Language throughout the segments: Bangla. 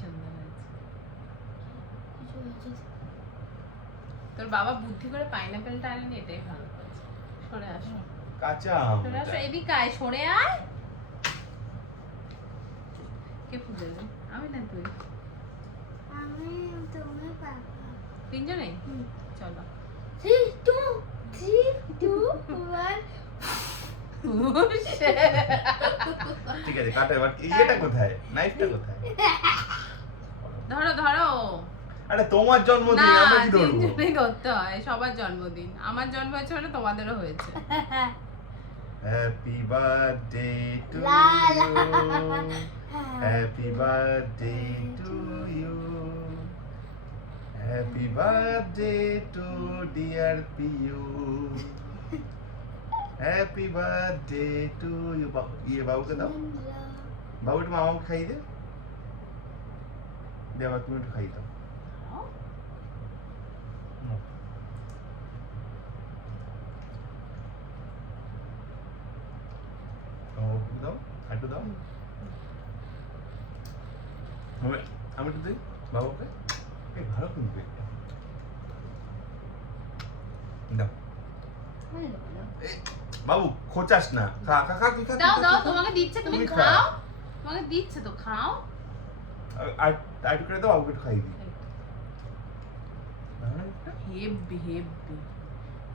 সুন্দর হয়েছে। তোর বাবা বুদ্ধি করে পাইনাপেলটা আনেনি, এটাই ভালো করেছে। সরে আসো, কাঁচা আম। সরে আসো, এদিকে আয়, সরে আয়। কে পুজো দেবে? আমি না তুই? আমি তুমি পাপা। তিনজনেই? চলো। 3 2 1 ঠিক আছে, কাটো এবার। ইয়েটা কোথায়? নাইফটা কোথায়? ধরো ধরো। আরে তোমার জন্মদিন, না, আমরা কি ধরবো? তিনজনেই ধরতে হয়, সবার জন্মদিন। আমার জন্ম হয়েছে মানে তোমাদেরও হয়েছে। হ্যাপি বার্থডে টু লা লা। You, happy birthday to you, happy birthday to dear Piu, happy birthday to you. ইয়ে বাবুকে দাও, বাবু একটু মামাকে খাইয়ে দে। দে আবার তুমি একটু খাইয়ে দাও। বাবুকে দাও, একটু দাও। আমি একটু দিই বাবুকে। এই ভালো কিন্তু এটা। দাও। এই, বাবু খোঁচাস না, খা খা খা, তুই খা। দাও দাও, তোমাকে দিচ্ছে, তুমি তুমি খাও। তোমাকে দিচ্ছে তো, খাও। আর একটু করে দাও, বাবুকে একটু খাইয়ে দিই। হেভি হেভি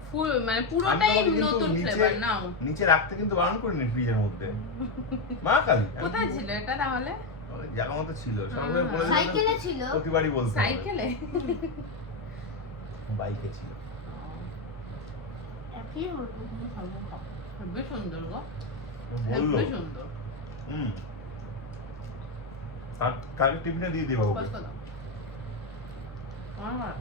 ফুল, মানে পুরোটাই নতুন ফ্লেভার। নাও, নিচে রাখতে কিন্তু বারণ করিনি ফ্রিজের মধ্যে। মা কালী কোথায় ছিল এটা তাহলে? জায়গা মতো ছিল, সবাই বলে দিল। সাইকেলে ছিল। প্রতিবারই বলতে হবে। সাইকেলে? বাইকে ছিল। একই হলো। হেভি সুন্দর গো, বললো। হেভি সুন্দর। কালকে টিফিনে দিয়ে দিই বাবুকে। কষ্ট দাও। আমার